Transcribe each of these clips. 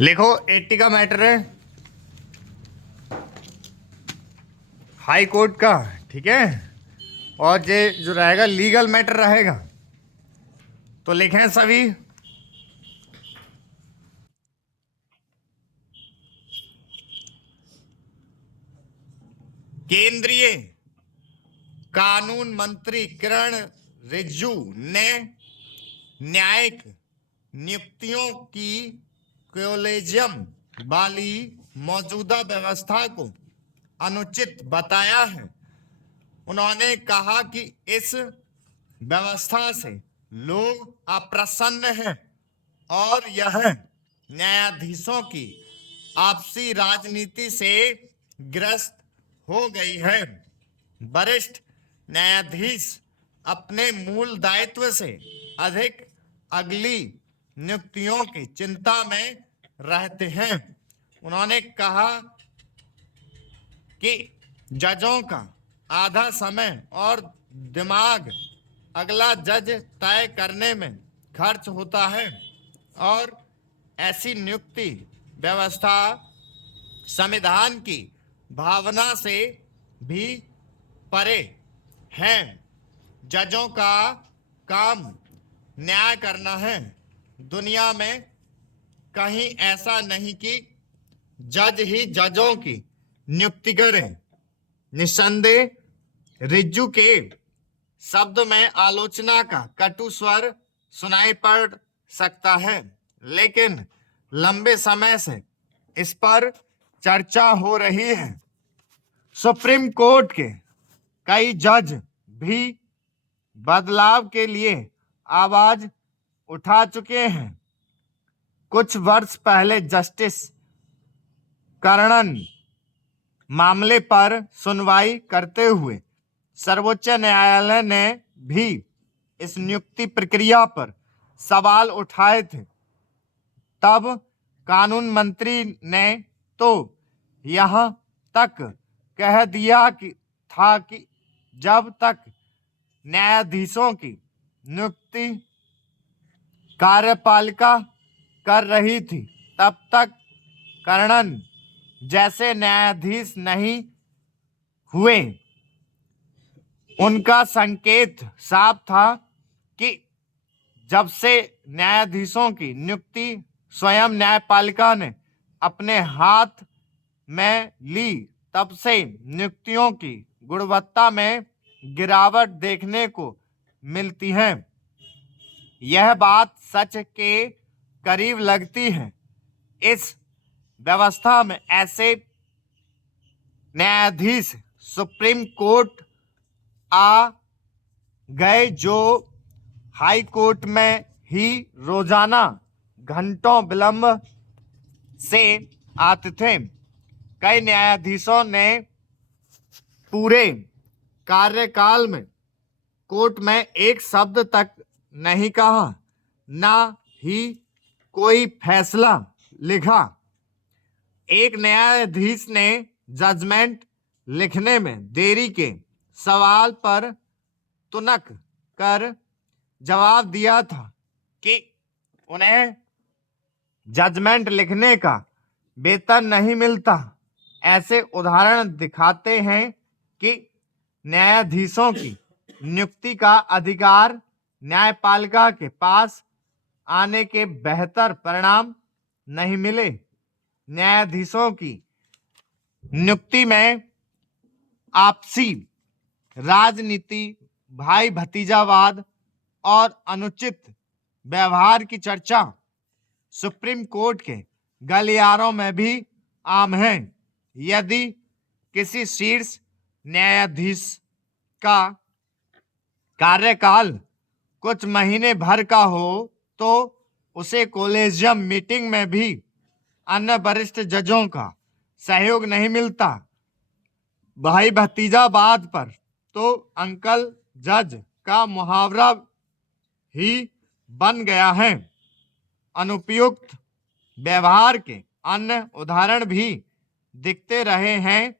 लिखो 80 का मैटर है हाई कोर्ट का, ठीक है। और ये जो रहेगा लीगल मैटर रहेगा, तो लिखें सभी। केंद्रीय कानून मंत्री किरण रिजिजू ने न्यायिक नियुक्तियों की कॉलेजियम वाली मौजूदा व्यवस्था को अनुचित बताया है। उन्होंने कहा कि इस व्यवस्था से लोग अप्रसन्न हैं और यह न्यायाधीशों की आपसी राजनीति से ग्रस्त हो गई है। वरिष्ठ न्यायाधीश अपने मूल दायित्व से अधिक अगली नियुक्तियों की चिंता में रहते हैं। उन्होंने कहा कि जजों का आधा समय और दिमाग अगला जज तय करने में खर्च होता है और ऐसी नियुक्ति व्यवस्था संविधान की भावना से भी परे है। जजों का काम न्याय करना है। दुनिया में कहीं ऐसा नहीं कि जज ही जजों की नियुक्ति करें। निस्संदेह रिज्जू के शब्द में आलोचना का कटु स्वर सुनाई पड़ सकता है, लेकिन लंबे समय से इस पर चर्चा हो रही है। सुप्रीम कोर्ट के कई जज भी बदलाव के लिए आवाज उठा चुके हैं। कुछ वर्ष पहले जस्टिस कर्णन मामले पर सुनवाई करते हुए सर्वोच्च न्यायालय ने भी इस नियुक्ति प्रक्रिया पर सवाल उठाए थे। तब कानून मंत्री ने तो यहां तक कह दिया था कि जब तक न्यायाधीशों की नियुक्ति कार्यपालिका कर रही थी तब तक कर्णन जैसे न्यायाधीश नहीं हुए। उनका संकेत साफ था कि जब से न्यायाधीशों की नियुक्ति स्वयं न्यायपालिका ने अपने हाथ में ली, तब से नियुक्तियों की गुणवत्ता में गिरावट देखने को मिलती है। यह बात सच के करीब लगती है। इस व्यवस्था में ऐसे न्यायाधीश सुप्रीम कोर्ट आ गए जो हाई कोर्ट में ही रोजाना घंटों विलंब से आते थे। कई न्यायाधीशों ने पूरे कार्यकाल में कोर्ट में एक शब्द तक नहीं कहा, ना ही कोई फैसला लिखा। एक न्यायाधीश ने जजमेंट लिखने में देरी के सवाल पर तुनक कर जवाब दिया था कि उन्हें जजमेंट लिखने का वेतन नहीं मिलता। ऐसे उदाहरण दिखाते हैं कि न्यायाधीशों की नियुक्ति का अधिकार न्यायपालिका के पास आने के बेहतर परिणाम नहीं मिले। न्यायाधीशों की नियुक्ति में आपसी राजनीति, भाई भतीजावाद और अनुचित व्यवहार की चर्चा सुप्रीम कोर्ट के गलियारों में भी आम है। यदि किसी शीर्ष न्यायाधीश का कार्यकाल कुछ महीने भर का हो तो उसे कॉलेजियम मीटिंग में भी अन्य वरिष्ठ जजों का सहयोग नहीं मिलता। भाई भतीजावाद पर तो अंकल जज का मुहावरा ही बन गया है। अनुपयुक्त व्यवहार के अन्य उदाहरण भी दिखते रहे हैं।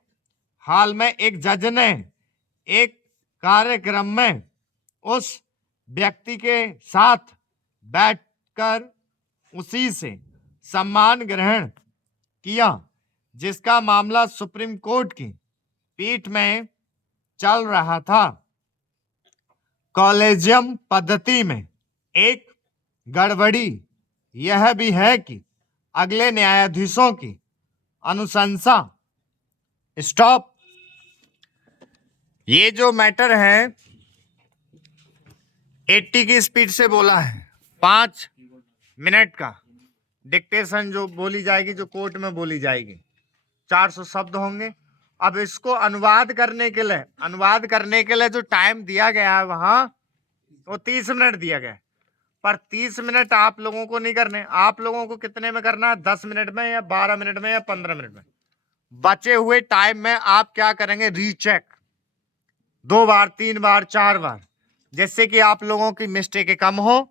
हाल में एक जज ने एक कार्यक्रम में उस व्यक्ति के साथ बैठकर उसी से सम्मान ग्रहण किया, जिसका मामला सुप्रीम कोर्ट की पीठ में चल रहा था। कॉलेजियम पद्धति में एक गड़बड़ी यह भी है कि अगले न्यायाधीशों की अनुशंसा स्टॉप। ये जो मैटर है 80 की स्पीड से बोला है, 5 मिनट का डिक्टेशन जो बोली जाएगी, जो कोर्ट में बोली जाएगी, 400 शब्द होंगे। अब इसको अनुवाद करने के लिए जो टाइम दिया गया है वहां वो 30 मिनट दिया गया है, पर 30 मिनट आप लोगों को नहीं करने। आप लोगों को कितने में करना है? 10 मिनट में या 12 मिनट में या 15 मिनट में। बचे हुए टाइम में आप क्या करेंगे? रीचेक 2 बार, 3 बार, 4 बार, जिससे कि आप लोगों की मिस्टेक कम हो,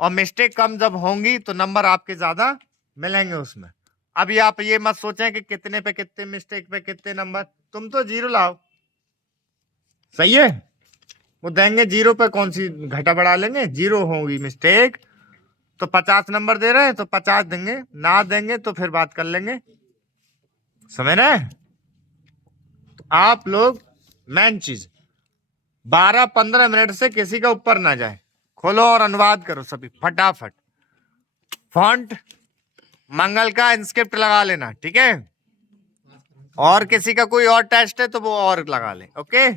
और मिस्टेक कम जब होंगी तो नंबर आपके ज्यादा मिलेंगे उसमें। अभी आप ये मत सोचें कि कितने पे कितने मिस्टेक पे कितने नंबर, तुम तो 0 लाओ, सही है। वो देंगे 0 पे, कौन सी घटा बढ़ा लेंगे, 0 होगी मिस्टेक तो 50 नंबर दे रहे हैं तो 50 देंगे, ना देंगे तो फिर बात कर लेंगे, समझ रहे हैं? तो आप लोग मेन चीज 12-15 मिनट से किसी का ऊपर ना जाए। खोलो और अनुवाद करो सभी फटाफट। फॉन्ट मंगल का इंस्क्रिप्ट लगा लेना, ठीक है? और किसी का कोई और टेस्ट है तो वो और लगा ले, ओके।